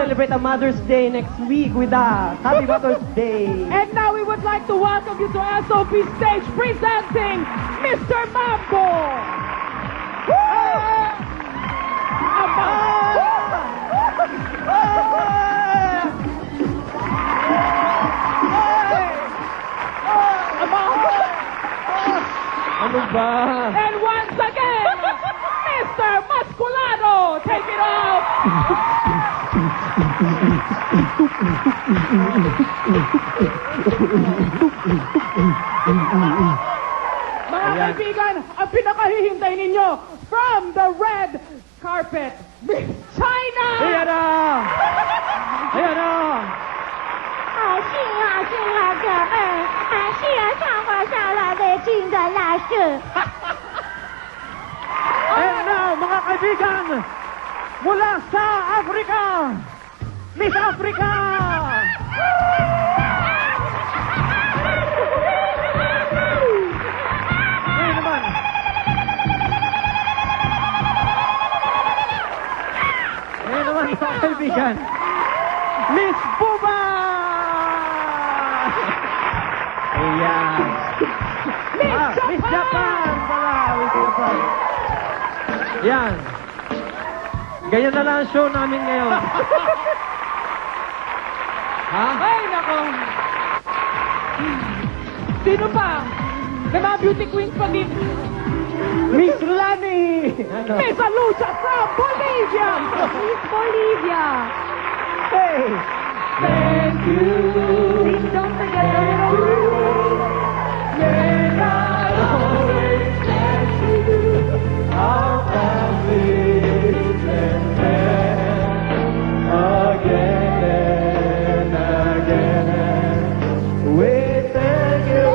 celebrate a Mother's Day next week with us. Happy Mother's Day. And now we would like to welcome you to SOP stage presenting Mr. Mambo. Ano ba? And once again, Mr. Masculado, take it off. Mga kaibigan, ang pinakahihintay ninyo from the red carpet, Miss China! Ayan na! Ayan na! 好幸啊，幸啊，可爱，是啊，上华上来的金的老师。 And now, mga kaibigan, mula sa Africa, Miss Africa! Ngayon naman. Ngayon naman, mga kaibigan, Miss Buba! Ayan. Miss Japan pala, Miss Japan. Yan. Ganyan na lang ang show namin ngayon. Ha? Ay, nako. Sino pa? May mga beauty queens pa din. Miss Lani! Ano? Miss Alucha from Bolivia. Miss Bolivia. Hey! Thank you. Please don't forget the little May I always thank you. Our family and again and again. We thank you.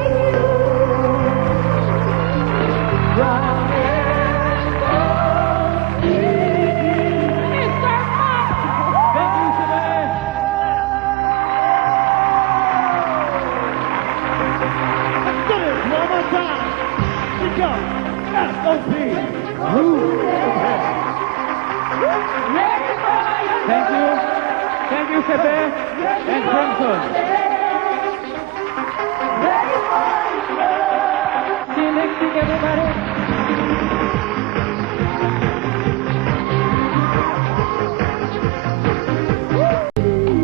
From Mr. Pop. Thank you, Sebe! One more time. Let's go. SOP. Thank you. Thank you, Sebe and Crimson. See you next week, everybody.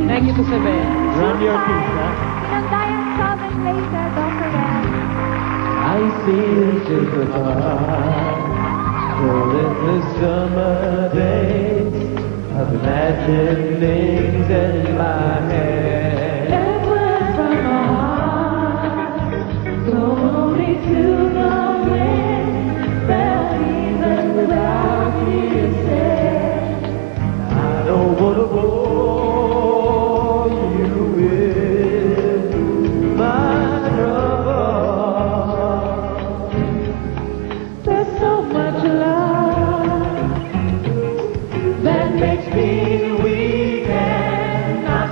Thank you to Sebe. Run your piece, huh? Ng Diane Common later, don't forget. I see just the for in the summer days of imagining in my head. It was from my heart, slowly to the wind, felt even without you said. I don't wanna bore you with my trouble. There's so much love that makes me weak and not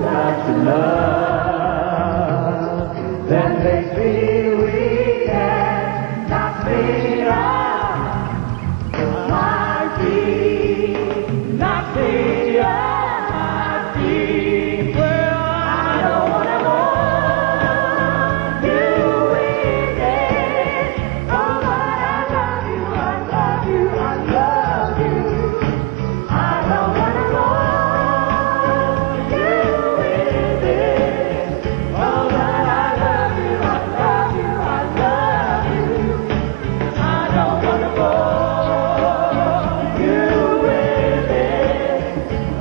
about your love that makes me weak and knocks me off my feet, knocks me off my feet. Well, I don't wanna hold you with it. Oh, but I love you, I love you, I love you. I don't wanna hold you with it. Oh, but I love you, I love you, I love you. I don't wanna hold you with it.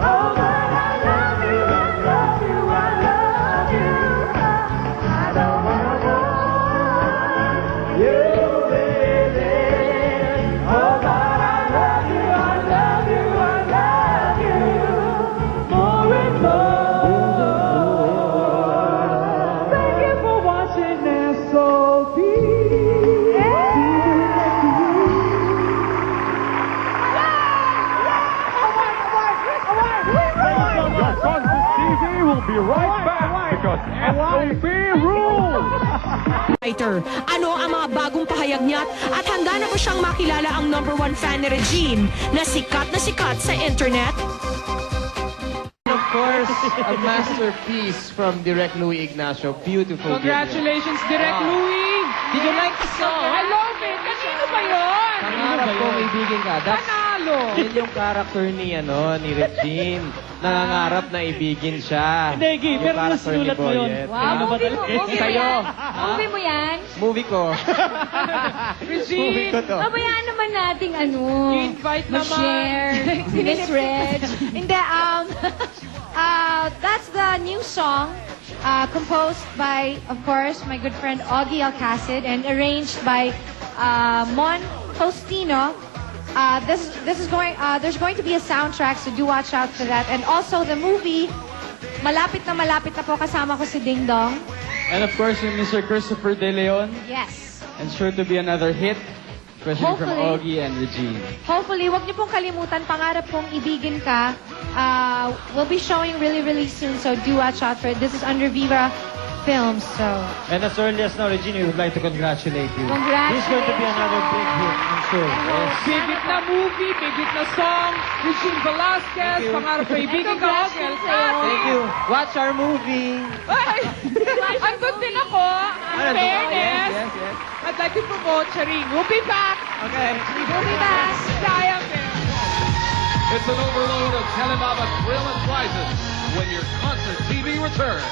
Oh, but I love you, I love you, I love you. I don't wanna hold you with it. Oh, but I love you, I love you, I love you. More and more. Thank you for watching SOP. Your Concert TV will be right back because SOP rules! Writer, ano ang mga bagong pahayag niya at handa na ba siyang makilala ang #1 fan ni Regine na sikat sa internet? Of course, a masterpiece from Direk Louie Ignacio. Beautiful. Congratulations, Direk Louie. Did you like the song? I love it. Kanino ba yun? Pangarap ko ibigin ka. That's Panalo. yun yung character ni Regine. Nangangarap na ibigin siya. Hindi, Yung pero character ni sinulat mo yun. Boyet. Wow, movie mo Sa'yo. yan. Movie mo yan? Movie ko. Movie Regine. ko to. Mabayaan naman nating Invite naman. share. Miss Reg. Hindi, that's the new song composed by, of course, my good friend Augie Alcacid and arranged by Mon Faustino. There's going to be a soundtrack, so do watch out for that. And also the movie, malapit na po kasama ko si Ding Dong. And of course, yung Mr. Christopher De Leon. Yes. And sure to be another hit, especially from Hopefully. Augie and Regine. Hopefully, wag niyo pong kalimutan, Pangarap Kong Ibigin Ka. We'll be showing really, really soon, so do watch out for it. This is under Viva Films, so And as early as now, Regine, we would like to congratulate you. congratulations. This is going to be another big hit, I'm sure. Yes. Bigit na movie, bigit na song. Regine Velasquez, Pangarap ko ibigin ka, Augie Alcacid. Thank you. Watch our movie. Ay, andun din ako. In fairness, Yes. I'd like to promote Charing. We'll be back. Okay. We'll be back. Sayang din. It's an overload of Telebaba thrill and prizes when your concert TV returns.